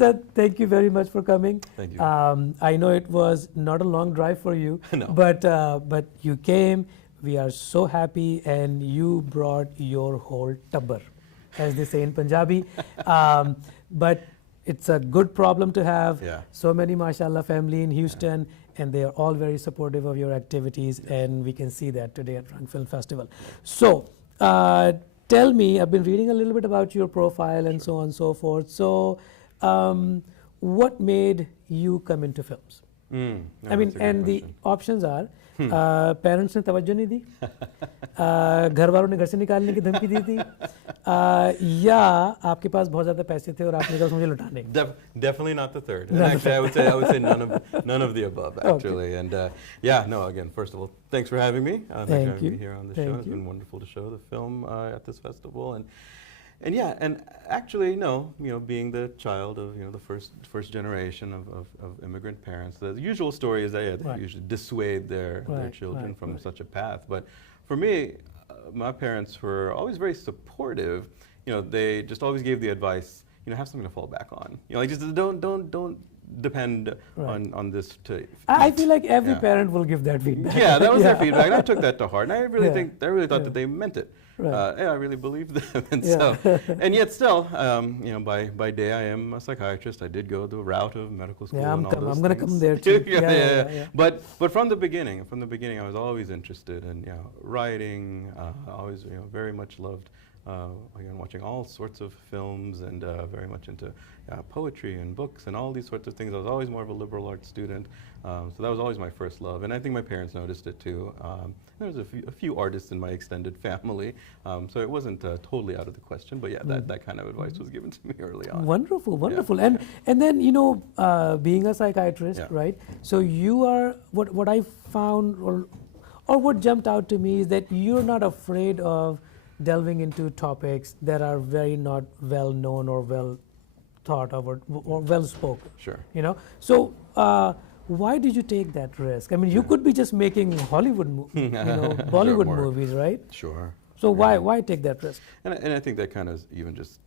Asad, thank you very much for coming. Thank you. I know it was not a long drive for you, No. but you came. We are so happy, and you brought your whole tabbar, as they say in Punjabi. But it's a good problem to have. Yeah. So many, mashallah, family in Houston, and they are all very supportive of your activities, and we can see that today at Rung Film Festival. So, tell me, I've been reading a little bit about your profile and so on and so forth. So, what made you come into films? No, I mean, that's a good and the question. options are, parents ने तवज्जो नहीं दी, घर वालों ने घर से निकालने की धमकी दी थी, या आपके पास बहुत ज़्यादा पैसे थे और आपने कहा मुझे लुटाने। Definitely not the third. And actually, I would say none of the above, actually. Okay. And yeah, no. Again, first of all, thanks for having me. Thanks for having me here on the show. It's been wonderful to show the film at this festival, and yeah, and actually, being the child of the first generation of immigrant parents, the usual story is that they usually dissuade their children from such a path. But for me, my parents were always very supportive. They just always gave the advice, have something to fall back on. Just don't depend on this to. I feel like every parent will give that feedback. Yeah, that was their feedback, and I took that to heart. And I really thought that they meant it. I really believed them, and yet still, by day I am a psychiatrist. I did go the route of medical school. Yeah, I'm going to come there too. But from the beginning, I was always interested in writing. Always very much loved. Again, watching all sorts of films and very much into poetry and books and all these sorts of things. I was always more of a liberal arts student, so that was always my first love. And I think my parents noticed it too. There was a few artists in my extended family, so it wasn't totally out of the question. But yeah, that kind of advice was given to me early on. Wonderful, wonderful. Yeah. And then being a psychiatrist, right? So you are what I found or what jumped out to me is that you're not afraid of delving into topics that are very not well known or well thought of or well spoken. Sure. So why did you take that risk? I mean, you could be just making Hollywood, Bollywood movies, right? Sure. So why take that risk? And I think that kind of even just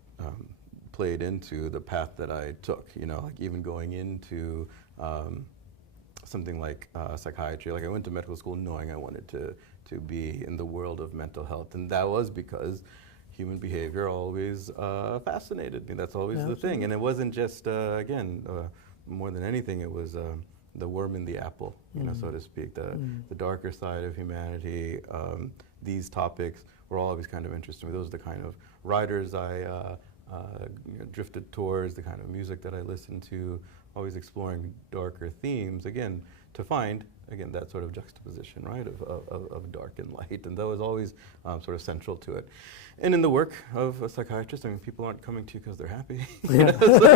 played into the path that I took. Like even going into something like psychiatry. Like I went to medical school knowing I wanted to be in the world of mental health, and that was because human behavior always fascinated me. That's always the thing, and it wasn't just more than anything, it was the worm in the apple, so to speak, the darker side of humanity. These topics were always kind of interesting me. Those are the kind of writers I drifted towards, the kind of music that I listened to, always exploring darker themes, again, to find, that sort of juxtaposition, right, of dark and light, and that was always sort of central to it. And in the work of a psychiatrist, I mean, people aren't coming to you because they're happy. So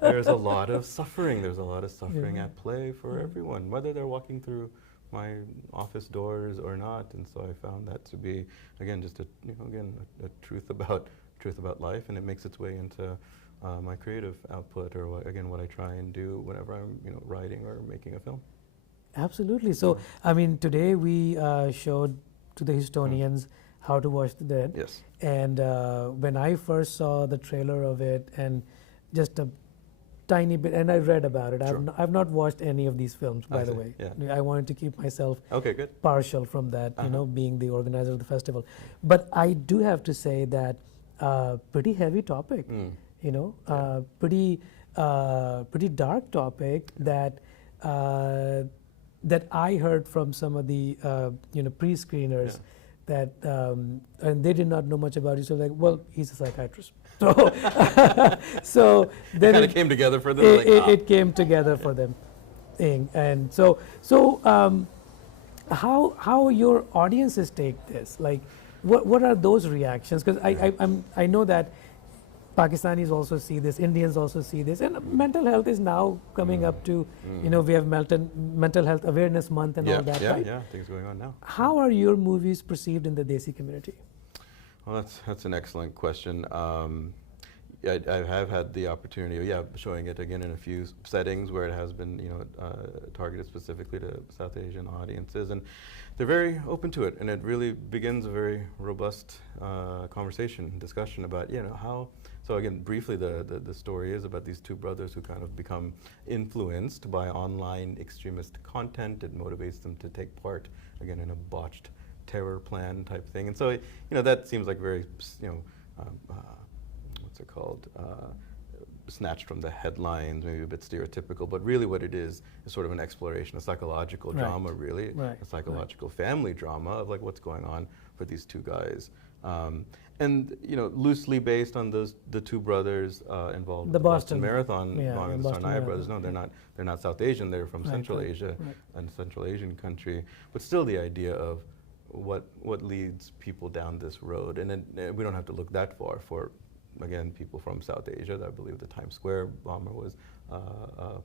there's a lot of suffering. There's a lot of suffering at play for everyone, whether they're walking through my office doors or not. And so I found that to be, again, just a truth about life, and it makes its way into my creative output, or what I try and do whenever I'm writing or making a film. Absolutely. So I mean, today we showed to the Houstonians how to watch The Dead. Yes. And when I first saw the trailer of it, and just a tiny bit, and I read about it. Sure. I've not watched any of these films, by the way. Yeah. I wanted to keep myself good. partial from that, being the organizer of the festival. But I do have to say that pretty heavy topic. Pretty dark topic that that I heard from some of the pre-screeners that and they did not know much about it. So like, well, he's a psychiatrist. So so then it came together for them. It came together for them, and so how your audiences take this? Like, what are those reactions? Because I know that Pakistanis also see this, Indians also see this, and mental health is now coming up to, we have Mental Health Awareness Month and all that, right? Yeah, things going on now. How are your movies perceived in the Desi community? Well, that's an excellent question. I have had the opportunity of showing it again in a few settings where it has been targeted specifically to South Asian audiences, and they're very open to it, and it really begins a very robust conversation, discussion about how So again, briefly, the story is about these two brothers who kind of become influenced by online extremist content. It motivates them to take part, again, in a botched terror plan type thing. And so, that seems like very, what's it called? Snatched from the headlines, maybe a bit stereotypical, but really what it is sort of an exploration, a psychological drama, really, a psychological family drama of like what's going on for these two guys. And loosely based on the two brothers involved in the Boston Marathon, the Sarnaya brothers. No, they're not South Asian. They're from Central Asia, and Central Asian country. But still, the idea of what leads people down this road, and then we don't have to look that far for. Again, people from South Asia. I believe the Times Square bomber was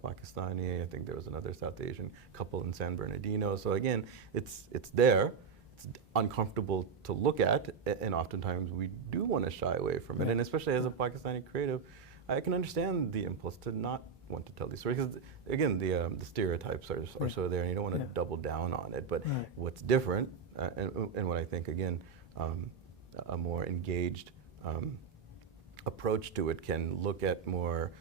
Pakistani. I think there was another South Asian couple in San Bernardino. So again, it's there. It's uncomfortable to look at, and oftentimes we do want to shy away from it. And especially as a Pakistani creative, I can understand the impulse to not want to tell these stories because, again, the stereotypes are so there, and you don't want to double down on it. But what's different, and what I think, again, a more engaged approach to it can look at more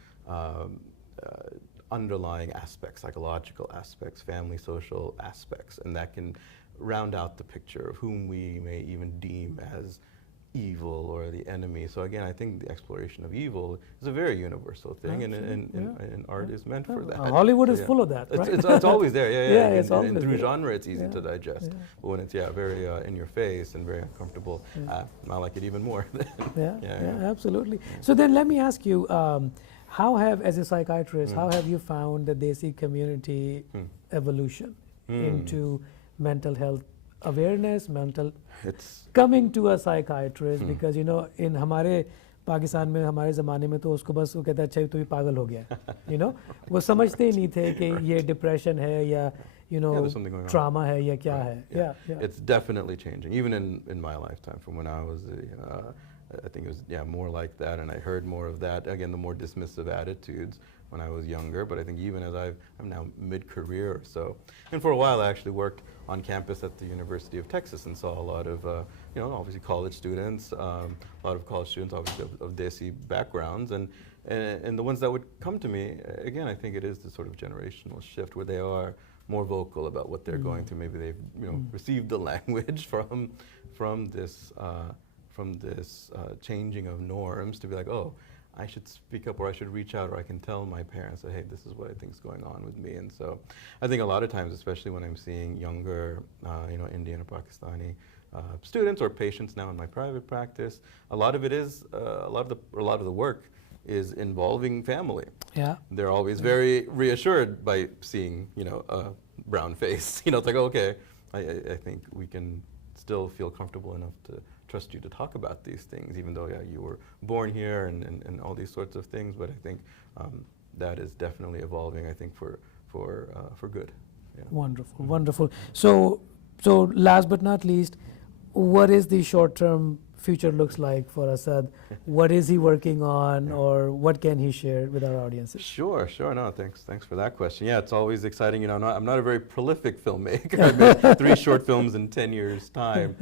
underlying aspects, psychological aspects, family, social aspects, and that can round out the picture of whom we may even deem as evil or the enemy. So again, I think the exploration of evil is a very universal thing, and art is meant for that. Hollywood is full of that, right? It's always there, it's always and through there. genre, it's easy to digest. But when it's very in your face and very uncomfortable, I like it even more. Absolutely. So then let me ask you, how have, as a psychiatrist, how have you found the Desi community evolution into mental health awareness, coming to a psychiatrist, because in हमारे पाकिस्तान में हमारे ज़माने में तो उसको बस वो कहता है अच्छा तो भी पागल हो गया, वो समझते ही नहीं थे कि ये depression है या trauma है या क्या है. It's definitely changing, even in my lifetime. From when I was, I think it was more like that, and I heard more of that. Again, the more dismissive attitudes when I was younger, but I think even as I'm now mid-career or so, and for a while I actually worked on campus at the University of Texas and saw a lot of, obviously college students, a lot of college students obviously of Desi backgrounds, and the ones that would come to me, again, I think it is the sort of generational shift where they are more vocal about what they're going through. Maybe they've received the language from this changing of norms to be like, oh, I should speak up, or I should reach out, or I can tell my parents that, hey, this is what I think is going on with me. And so I think a lot of times, especially when I'm seeing younger, Indian or Pakistani students or patients now in my private practice, a lot of it is, a lot of the work is involving family. They're always very reassured by seeing, a brown face. It's like, oh, okay, I think we can still feel comfortable enough to trust you to talk about these things, even though you were born here and all these sorts of things. But I think that is definitely evolving. I think for good. Wonderful, wonderful. So last but not least, what is the short-term future looks like for Asad? What is he working on, or what can he share with our audiences? Sure. No, thanks for that question. Yeah, it's always exciting. I'm not a very prolific filmmaker. I made 3 short films in 10 years' time.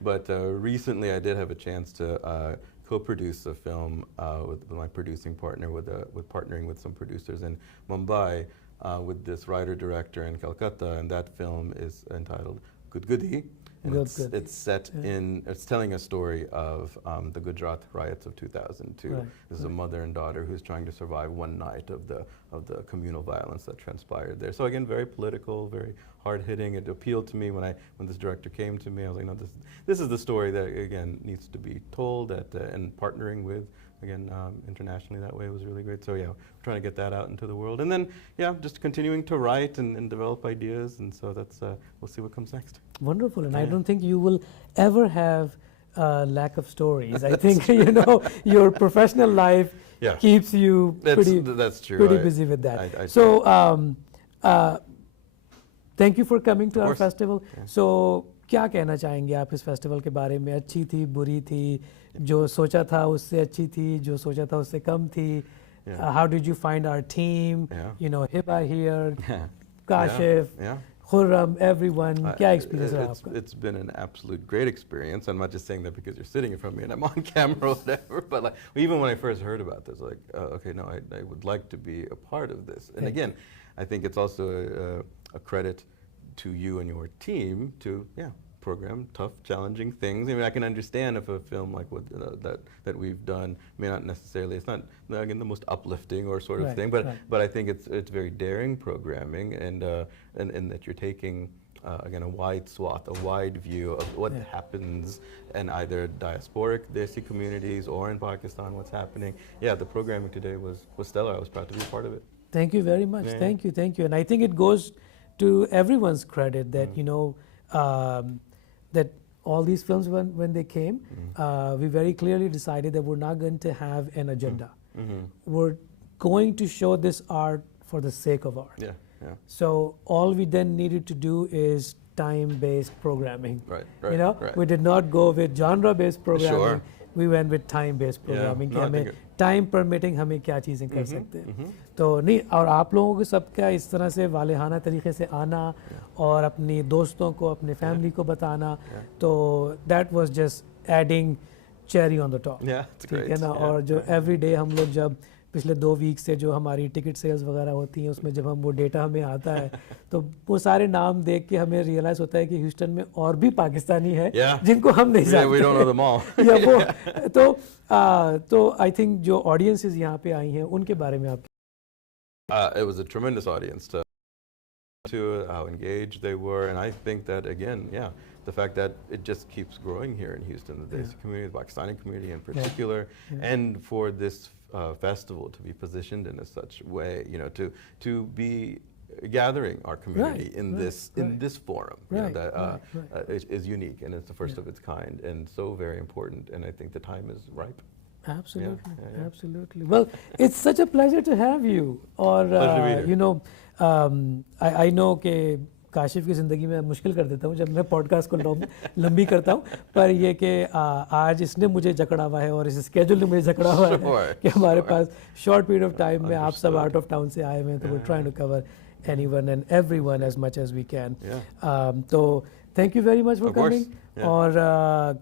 But recently I did have a chance to co-produce a film with my producing partner, with partnering with some producers in Mumbai with this writer-director in Calcutta, and that film is entitled Gudgudi. And it's set it's telling a story of the Gujarat riots of 2002. This is a mother and daughter who's trying to survive one night of the communal violence that transpired there. So again, very political, very hard-hitting. It appealed to me when this director came to me. I was like, no, this is the story that again needs to be told. And partnering with internationally that way was really great. So we're trying to get that out into the world, and then just continuing to write and develop ideas. And so that's we'll see what comes next. Wonderful, and I don't think you will ever have lack of stories. I think your professional life keeps you pretty busy with that. So thank you for coming to our festival. So क्या कहना चाहेंगे आप इस festival के बारे में? अच्छी थी, बुरी थी, जो सोचा था उससे अच्छी थी, जो सोचा था उससे कम थी? How did you find our team? Hiba here, Kashif, Khurram, everyone, क्या experience रहा आपका? It's been an absolute great experience. I'm not just saying that because you're sitting in front of me and I'm on camera or whatever, but like, even when I first heard about this, like, okay, no, I would like to be a part of this. And again, I think it's also a credit to you and your team to, program tough, challenging things. I mean, I can understand if a film like what that we've done may not necessarily, it's not again the most uplifting or sort of thing, but I think it's very daring programming, and that you're taking again a wide swath, a wide view of what happens in either diasporic Desi communities or in Pakistan, what's happening. Yeah, the programming today was stellar. I was proud to be a part of it. Thank you very much. Thank you. And I think it goes to everyone's credit that you know. That all these films, when they came, we very clearly decided that we're not going to have an agenda. We're going to show this art for the sake of art. So all we then needed to do is time-based programming. You know, we did not go with genre-based programming. We went with time-based programming. कि हमें time permitting हमें क्या चीज़ें कर सकते हैं. तो नहीं, और आप लोगों को सबका इस तरह से वालेहाना तरीके से आना और अपनी दोस्तों को, अपने फैमिली को बताना, तो that was just adding cherry on the top. ठीक है ना. और जो every day हम लोग जब पिछले 2 वीक से जो हमारी टिकट सेल्स वगैरह होती हैं, उसमें जब हम वो डेटा हमें आता है तो वो सारे नाम देख के हमें रियलाइज़ होता है कि ह्यूस्टन में और भी पाकिस्तानी है जिनको हम नहीं जानते. तो आई थिंक जो ऑडियंसेस यहाँ पे आई हैं उनके बारे में आप It was a tremendous audience to how engaged they were, and I think that again, the fact that it just keeps growing here in Houston, the Desi community, the Pakistani community in particular, and for this festival to be positioned in a such way, you know, to be gathering our community in this forum, you know, that is unique, and it's the first of its kind, and so very important, and I think the time is ripe. Absolutely. Well, it's such a pleasure to have you. Or you know, I know कि काशिफ की ज़िंदगी में मुश्किल कर देता हूँ जब मैं पॉडकास्ट को लंबी करता हूँ, पर ये कि आज इसने मुझे जकड़ा हुआ है और इस स्केड्यूल ने मुझे जकड़ा हुआ है कि हमारे पास शॉर्ट पीरियड ऑफ टाइम में आप सब आउट ऑफ टाउन से आए हुए हैं, तो we're trying to cover anyone and everyone as much as we can. तो thank you very much for coming. और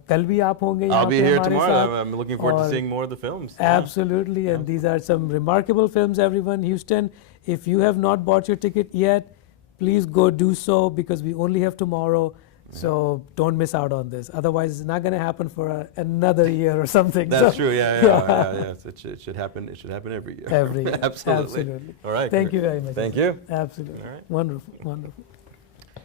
कल भी आप होंगे यहाँ पे हमारे साथ. I'm looking forward to seeing more of the films. Absolutely, and these are some remarkable films, everyone. Houston, if you have not bought your ticket yet, please go do so, because we only have tomorrow. So don't miss out on this. Otherwise, it's not going to happen for another year or something. That's true. It should happen. It should happen every year. Every year. Absolutely. All right. Thank you very much. Thank you. Absolutely. All right. Wonderful.